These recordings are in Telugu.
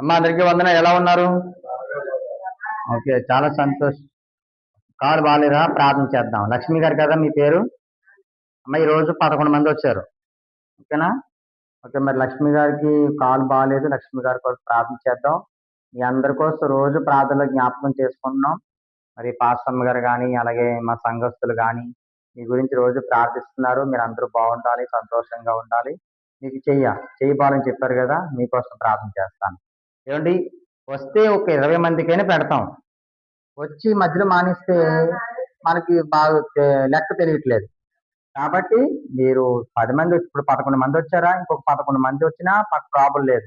అమ్మ అందరికీ వందన, ఎలా ఉన్నారు? ఓకే, చాలా సంతోషం. కాలు బాగాలేదా? ప్రార్థన చేద్దాం. లక్ష్మి గారు కదా మీ పేరు? అమ్మ ఈ రోజు 11 మంది వచ్చారు. ఓకేనా? ఓకే, మరి లక్ష్మి గారికి కాలు బాగాలేదు. లక్ష్మి గారి కోసం ప్రార్థన చేద్దాం. మీ అందరి కోసం రోజు ప్రార్థనలో జ్ఞాపకం చేసుకుంటున్నాం. మరి పాస్టమ్మ గారు కానీ, అలాగే మా సంఘస్థులు కానీ మీ గురించి రోజు ప్రార్థిస్తున్నారు. మీరు అందరూ బాగుండాలి, సంతోషంగా ఉండాలి. మీకు చెయ్యబాలని చెప్పారు కదా, మీకోసం ప్రార్థన చేస్తాను. ఏమండి, వస్తే ఒక 20 మందికైనా పెడతాం. వచ్చి మధ్యలో మానేస్తే మనకి బాగా లెక్క తెలియట్లేదు. కాబట్టి మీరు 10 మంది ఇప్పుడు 11 మంది వచ్చారా? ఇంకొక 11 మంది వచ్చినా మాకు ప్రాబ్లం లేదు.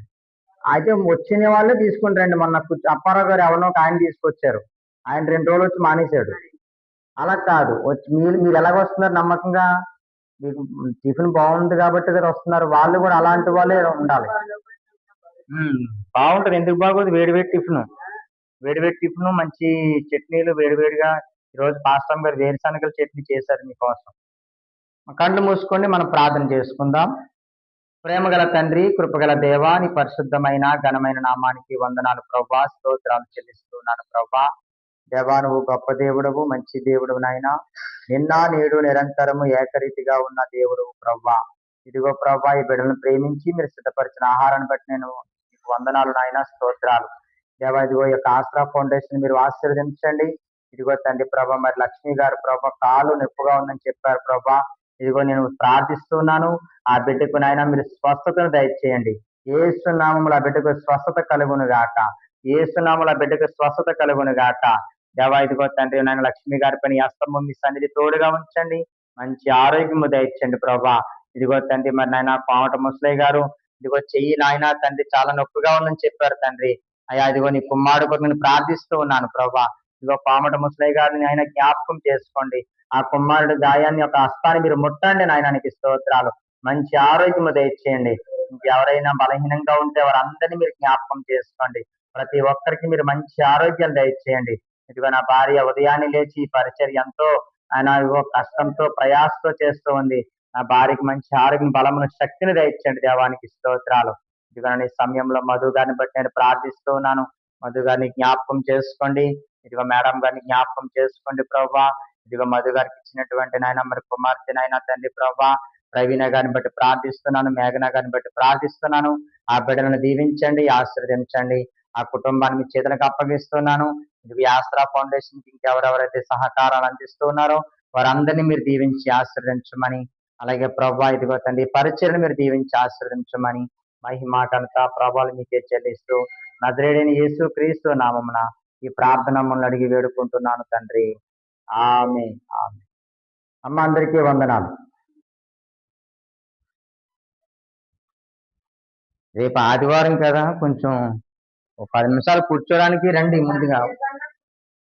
అయితే వచ్చిన వాళ్ళే తీసుకుని రండి. మొన్న అప్పారావు గారు ఎవరినో ఒక ఆయన తీసుకొచ్చారు. ఆయన 2 రోజులు వచ్చి మానేశాడు. అలా కాదు, వచ్చి మీరు మీరు ఎలాగ వస్తున్నారు నమ్మకంగా? మీకు టిఫిన్ బాగుంది కాబట్టి కదా వస్తున్నారు. వాళ్ళు కూడా అలాంటి వాళ్ళే ఉండాలి. బాగుంటది, ఎందుకు బాగోదు? వేడి వేడి టిఫిన్, వేడి వేడి టిఫిన్, మంచి చట్నీలు వేడివేడిగా. ఈరోజు పాస్టమ్ గారు వేరుశనగల చట్నీ చేశారు మీకోసం. కళ్ళు మూసుకోండి, మనం ప్రార్థన చేసుకుందాం. ప్రేమగల తండ్రి, కృపగల దేవా, నీ పరిశుద్ధమైన ఘనమైన నామానికి వందనాలు ప్రభా, స్తోత్రాలు చెల్లిస్తున్నాను ప్రభా. దేవా, నువ్వు గొప్ప దేవుడవు, మంచి దేవుడు నాయన. నిన్న నేడు నిరంతరము ఏకరీతిగా ఉన్న దేవుడు ప్రభా. ఇదిగో ప్రభా, ఈ బిడ్డలను ప్రేమించి మీరు సిద్ధపరిచిన ఆహారాన్ని బట్టి నేను మీకు వందనాలు నాయన, స్తోత్రాలు. దేవా, ఇదిగో ఈ యొక్క ఆశ్రా ఫౌండేషన్ మీరు ఆశీర్వదించండి. ఇదిగో తండ్రి ప్రభా, మరి లక్ష్మి గారు ప్రభా కాలు నొప్పిగా ఉందని చెప్పారు ప్రభా. ఇదిగో నేను ప్రార్థిస్తున్నాను, ఆ బిడ్డకు నాయన మీరు స్వస్థతను దయచేయండి. యేసు నామములో ఆ బిడ్డకు స్వస్థత కలుగును గాక. యేసు నామములో ఆ బిడ్డకు స్వస్థత కలుగును గాక. దేవా, ఇదిగో తండ్రి నాయన లక్ష్మి గారి పని హస్తము మీ సన్నిధి తోడుగా ఉంచండి. మంచి ఆరోగ్యము దయచండి ప్రభా. ఇదిగో తండ్రి మరి నాయన పామట ముసలయ్య గారు, ఇదిగో చెయ్యి నాయన తండ్రి చాలా నొప్పిగా ఉందని చెప్పారు తండ్రి. అయ్యా, ఇదిగో నీ కుమారుడు కొరకు నేను ప్రార్థిస్తూ ఉన్నాను ప్రభా. ఇదిగో పామట ముసలయ్య గారిని ఆయన జ్ఞాపకం చేసుకోండి. ఆ కుమారుడు గాయాన్ని ఒక హస్తాన్ని మీరు ముట్టండి నాయనానికి స్తోత్రాలు. మంచి ఆరోగ్యము దయచేయండి. ఇంకెవరైనా బలహీనంగా ఉంటే వారందరినీ మీరు జ్ఞాపకం చేసుకోండి. ప్రతి ఒక్కరికి మీరు మంచి ఆరోగ్యాలు దయచేయండి. ఇదిగో నా భార్య ఉదయాన్నే లేచి ఈ పరిచర్య ఎంతో ఆయన ఇదిగో కష్టంతో ప్రయాసతో చేస్తూ ఉంది. నా భార్యకి మంచి ఆరోగ్యం, బలమును, శక్తిని దయచేయండి. దేవానికి స్తోత్రాలు. ఇదిగో ఈ సమయంలో మధు గారిని బట్టి నేను ప్రార్థిస్తూ ఉన్నాను. మధు గారిని జ్ఞాపకం చేసుకోండి. ఇదిగో మేడం గారిని జ్ఞాపకం చేసుకోండి ప్రభా. ఇదిగో మధు గారికి ఇచ్చినటువంటి నాయన మరి కుమార్తె నాయన తండ్రి ప్రభా, ప్రవీణ గారిని బట్టి ప్రార్థిస్తున్నాను, మేఘన గారిని బట్టి ప్రార్థిస్తున్నాను. ఆ బిడ్డలను దీవించండి, ఆశీర్వదించండి. ఆ కుటుంబాన్ని మీ చేతులకు అప్పగిస్తున్నాను. ఇది ఆస్త్రా ఫౌండేషన్ కి ఇంకెవరెవరైతే సహకారాలు అందిస్తూ ఉన్నారో వారందరినీ మీరు దీవించి ఆశీర్వదించమని, అలాగే ప్రభా ఇదిగో తండ్రి పరిచయను మీరు దీవించి ఆశీర్వదించమని మహిమ ఘనత ప్రభావాలు మీకే చెల్లిస్తూ నజరేయుడైన యేసు క్రీస్తు నామమున ఈ ప్రార్థన మనల్ని అడిగి వేడుకుంటున్నాను తండ్రి. ఆమేన్. ఆమేన్. అమ్మ అందరికీ వందనాలు. రేపు ఆదివారం కదా, కొంచెం ఒక 10 నిమిషాలు కూర్చోడానికి రండి ముందుగా.